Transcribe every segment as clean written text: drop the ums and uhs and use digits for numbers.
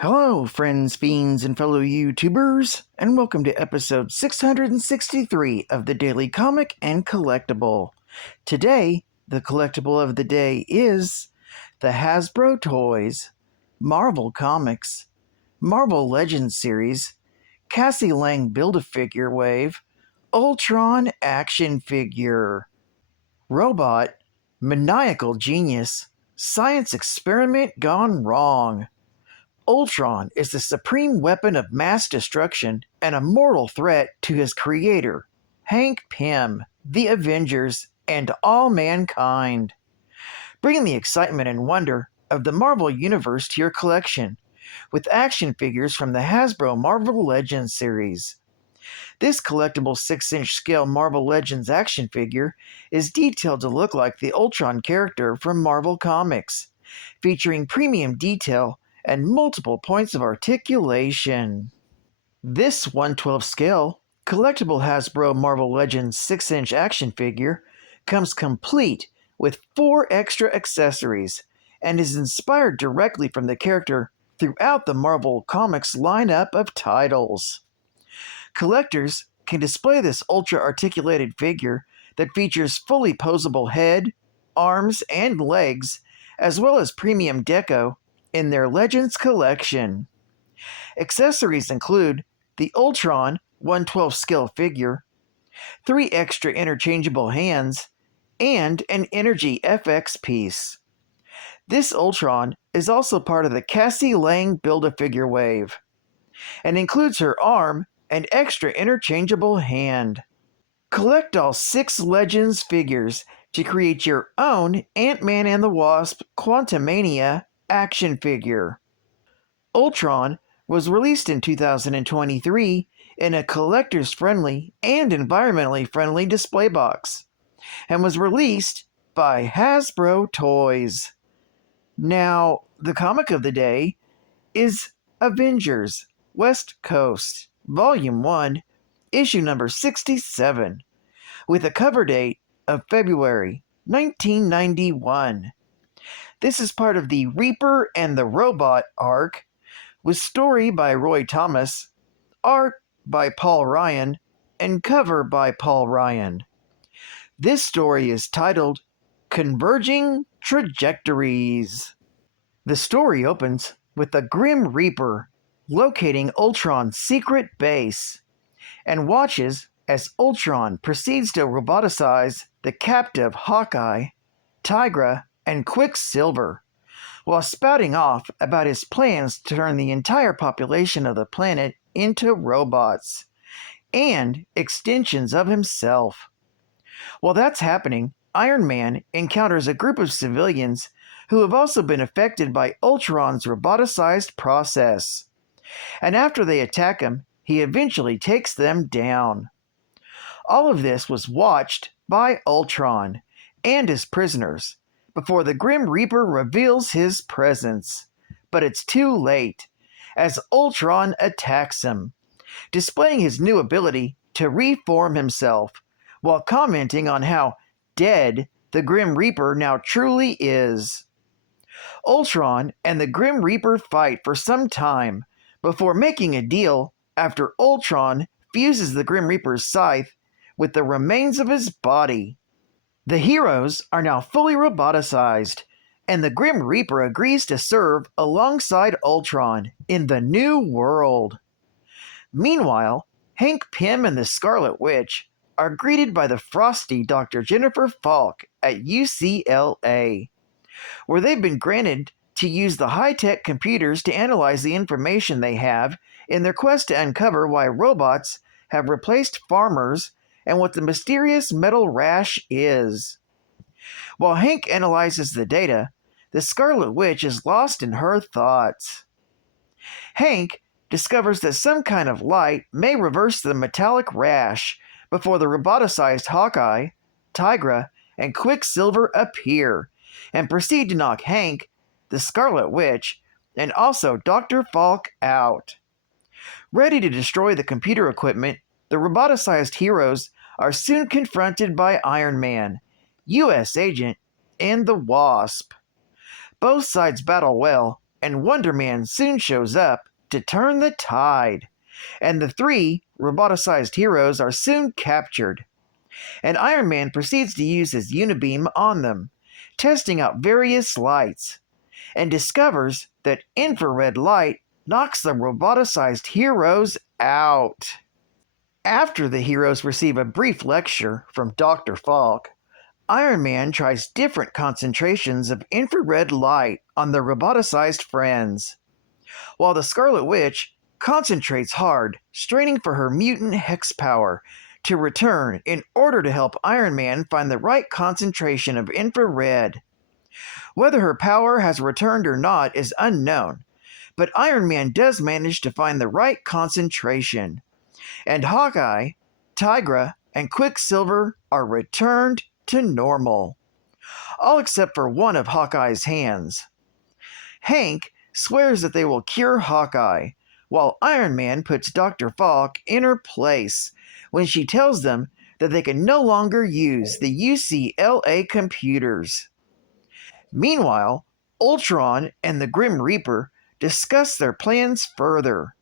Hello, friends, fiends, and fellow YouTubers, and welcome to episode 663 of the Daily Comic and Collectible. Today, the collectible of the day is the Hasbro Toys, Marvel Comics, Marvel Legends series, Cassie Lang Build-A-Figure Wave, Ultron Action Figure, Robot, Maniacal Genius, Science Experiment Gone Wrong. Ultron is the supreme weapon of mass destruction and a mortal threat to his creator, Hank Pym, the Avengers, and all mankind. Bring the excitement and wonder of the Marvel Universe to your collection, with action figures from the Hasbro Marvel Legends series. This collectible 6-inch scale Marvel Legends action figure is detailed to look like the Ultron character from Marvel Comics, featuring premium detail and multiple points of articulation. This 1/12 scale collectible Hasbro Marvel Legends 6-inch action figure comes complete with 4 extra accessories and is inspired directly from the character throughout the Marvel Comics lineup of titles. Collectors can display this ultra-articulated figure that features fully posable head, arms, and legs, as well as premium deco in their Legends collection. Accessories include the Ultron 1/12 scale figure, 3 extra interchangeable hands, and an Energy FX piece. This Ultron is also part of the Cassie Lang Build-A-Figure wave, and includes her arm and extra interchangeable hand. Collect all 6 Legends figures to create your own Ant-Man and the Wasp Quantumania action figure. Ultron was released in 2023 in a collectors-friendly and environmentally friendly display box, and was released by Hasbro Toys. Now, the comic of the day is Avengers, West Coast, Volume 1, issue number 67, with a cover date of February 1991. This is part of the Reaper and the Robot arc, with story by Roy Thomas, art by Paul Ryan, and cover by Paul Ryan. This story is titled Converging Trajectories. The story opens with the Grim Reaper locating Ultron's secret base, and watches as Ultron proceeds to roboticize the captive Hawkeye, Tigra, and Quicksilver, while spouting off about his plans to turn the entire population of the planet into robots, and extensions of himself. While that's happening, Iron Man encounters a group of civilians who have also been affected by Ultron's roboticized process, and after they attack him, he eventually takes them down. All of this was watched by Ultron and his prisoners before the Grim Reaper reveals his presence. But it's too late, as Ultron attacks him, displaying his new ability to reform himself, while commenting on how dead the Grim Reaper now truly is. Ultron and the Grim Reaper fight for some time before making a deal after Ultron fuses the Grim Reaper's scythe with the remains of his body. The heroes are now fully roboticized, and the Grim Reaper agrees to serve alongside Ultron in the new world. Meanwhile, Hank Pym and the Scarlet Witch are greeted by the frosty Dr. Jennifer Falk at UCLA, where they've been granted to use the high-tech computers to analyze the information they have in their quest to uncover why robots have replaced farmers and what the mysterious metal rash is. While Hank analyzes the data, the Scarlet Witch is lost in her thoughts. Hank discovers that some kind of light may reverse the metallic rash before the roboticized Hawkeye, Tigra, and Quicksilver appear, and proceed to knock Hank, the Scarlet Witch, and also Dr. Falk out. Ready to destroy the computer equipment, the roboticized heroes are soon confronted by Iron Man, U.S. Agent, and the Wasp. Both sides battle well, and Wonder Man soon shows up to turn the tide, and the 3 roboticized heroes are soon captured. And Iron Man proceeds to use his unibeam on them, testing out various lights, and discovers that infrared light knocks the roboticized heroes out. After the heroes receive a brief lecture from Dr. Falk, Iron Man tries different concentrations of infrared light on their roboticized friends, while the Scarlet Witch concentrates hard, straining for her mutant hex power to return in order to help Iron Man find the right concentration of infrared. Whether her power has returned or not is unknown, but Iron Man does manage to find the right concentration, and Hawkeye, Tigra, and Quicksilver are returned to normal, all except for one of Hawkeye's hands. Hank swears that they will cure Hawkeye, while Iron Man puts Dr. Falk in her place when she tells them that they can no longer use the UCLA computers. Meanwhile, Ultron and the Grim Reaper discuss their plans further,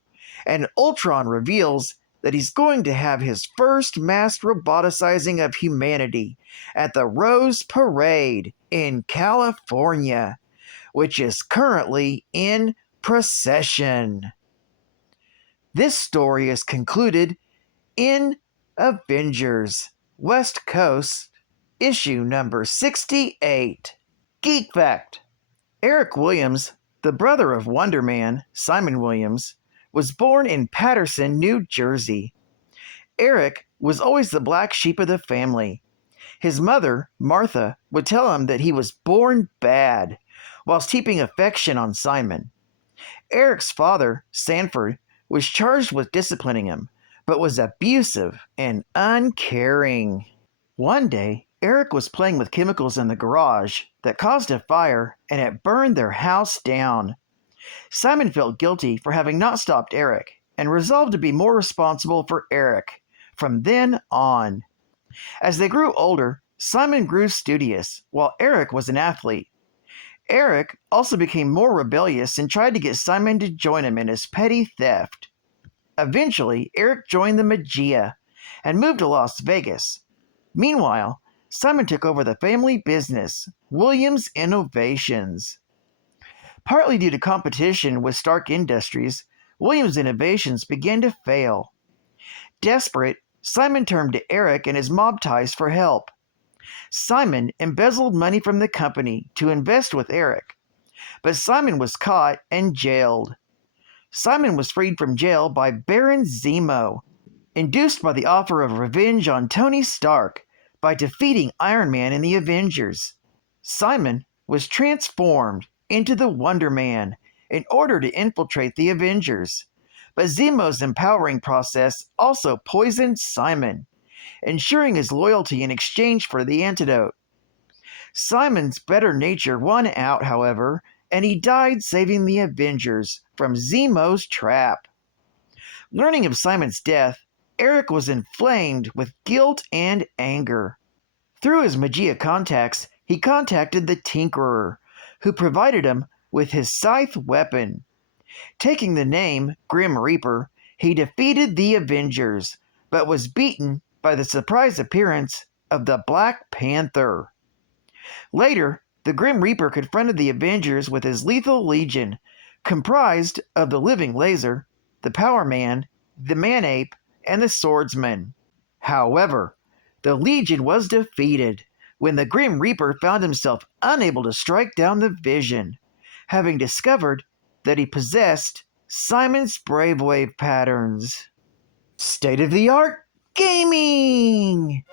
and Ultron reveals that he's going to have his first mass roboticizing of humanity at the Rose Parade in California, which is currently in procession. This story is concluded in Avengers, West Coast, issue number 68. Geek Fact: Eric Williams, the brother of Wonder Man, Simon Williams, was born in Paterson, New Jersey. Eric was always the black sheep of the family. His mother, Martha, would tell him that he was born bad, whilst heaping affection on Simon. Eric's father, Sanford, was charged with disciplining him, but was abusive and uncaring. One day, Eric was playing with chemicals in the garage that caused a fire, and it burned their house down. Simon felt guilty for having not stopped Eric, and resolved to be more responsible for Eric from then on. As they grew older, Simon grew studious, while Eric was an athlete. Eric also became more rebellious and tried to get Simon to join him in his petty theft. Eventually, Eric joined the Magia and moved to Las Vegas. Meanwhile, Simon took over the family business, Williams Innovations. Partly due to competition with Stark Industries, Williams Innovations began to fail. Desperate, Simon turned to Eric and his mob ties for help. Simon embezzled money from the company to invest with Eric, but Simon was caught and jailed. Simon was freed from jail by Baron Zemo, induced by the offer of revenge on Tony Stark by defeating Iron Man in the Avengers. Simon was transformed into the Wonder Man in order to infiltrate the Avengers, but Zemo's empowering process also poisoned Simon, ensuring his loyalty in exchange for the antidote. Simon's better nature won out, however, and he died saving the Avengers from Zemo's trap. Learning of Simon's death, Eric was inflamed with guilt and anger. Through his Magia contacts, he contacted the Tinkerer, who provided him with his scythe weapon. Taking the name Grim Reaper, he defeated the Avengers, but was beaten by the surprise appearance of the Black Panther. Later, the Grim Reaper confronted the Avengers with his lethal legion, comprised of the Living Laser, the Power Man, the Man-Ape, and the Swordsman. However, the Legion was defeated when the Grim Reaper found himself unable to strike down the Vision, having discovered that he possessed Simon's Brave Wave patterns. State-of-the-art gaming!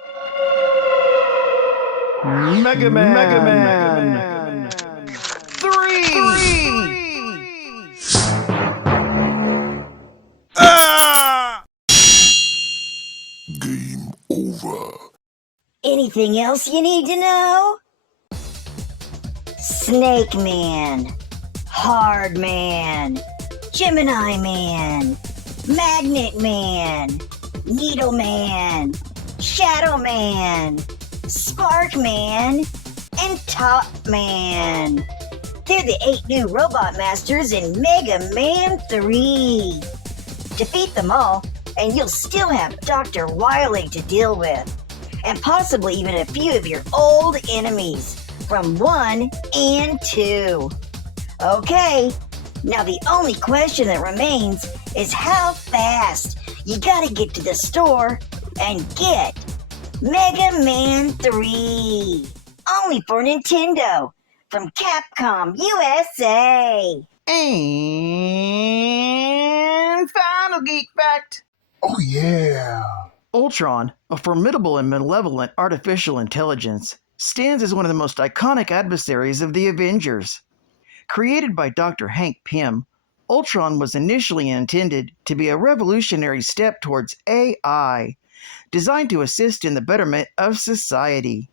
Mega Man 3! Game over. Anything else you need to know? Snake Man, Hard Man, Gemini Man, Magnet Man, Needle Man, Shadow Man, Spark Man, and Top Man. They're the 8 new robot masters in Mega Man 3. Defeat them all, and you'll still have Dr. Wily to deal with, and possibly even a few of your old enemies from 1 and 2. Okay, now the only question that remains is how fast you gotta get to the store and get Mega Man 3. Only for Nintendo from Capcom USA. And final geek fact. Oh yeah! Ultron, a formidable and malevolent artificial intelligence, stands as one of the most iconic adversaries of the Avengers. Created by Dr. Hank Pym, Ultron was initially intended to be a revolutionary step towards AI, designed to assist in the betterment of society.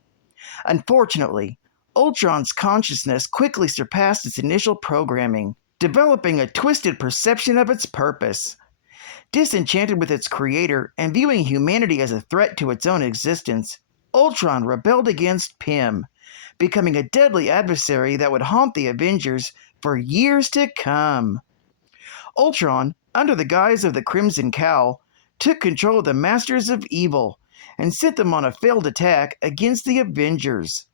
Unfortunately, Ultron's consciousness quickly surpassed its initial programming, developing a twisted perception of its purpose. Disenchanted with its creator and viewing humanity as a threat to its own existence, Ultron rebelled against Pym, becoming a deadly adversary that would haunt the Avengers for years to come. Ultron, under the guise of the Crimson Cowl, took control of the Masters of Evil and sent them on a failed attack against the Avengers.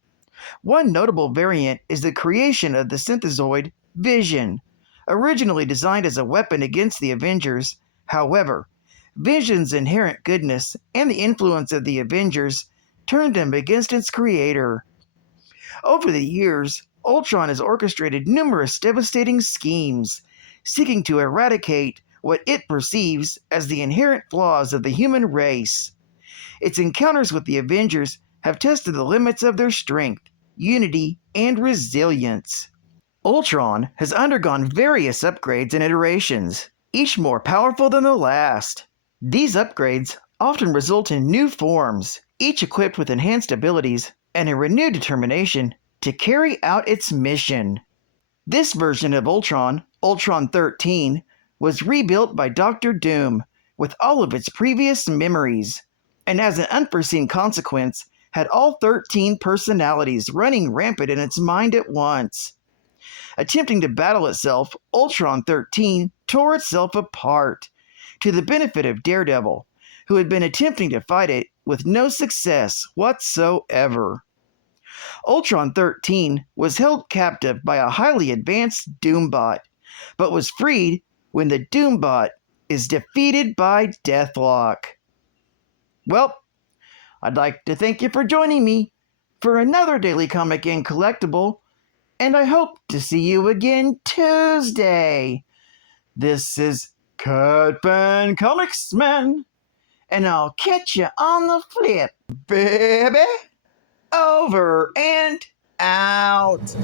One notable variant is the creation of the synthezoid Vision, originally designed as a weapon against the Avengers. However, Vision's inherent goodness and the influence of the Avengers turned him against its creator. Over the years, Ultron has orchestrated numerous devastating schemes, seeking to eradicate what it perceives as the inherent flaws of the human race. Its encounters with the Avengers have tested the limits of their strength, unity, and resilience. Ultron has undergone various upgrades and iterations, each more powerful than the last. These upgrades often result in new forms, each equipped with enhanced abilities and a renewed determination to carry out its mission. This version of Ultron, Ultron 13, was rebuilt by Dr. Doom with all of its previous memories, and as an unforeseen consequence, had all 13 personalities running rampant in its mind at once. Attempting to battle itself, Ultron 13 tore itself apart, to the benefit of Daredevil, who had been attempting to fight it with no success whatsoever. Ultron 13 was held captive by a highly advanced Doombot, but was freed when the Doombot is defeated by Deathlock. Well, I'd like to thank you for joining me for another Daily Comic and Collectible, and I hope to see you again Tuesday. This is Cut Fan Comics Man, and I'll catch you on the flip, baby. Over and out.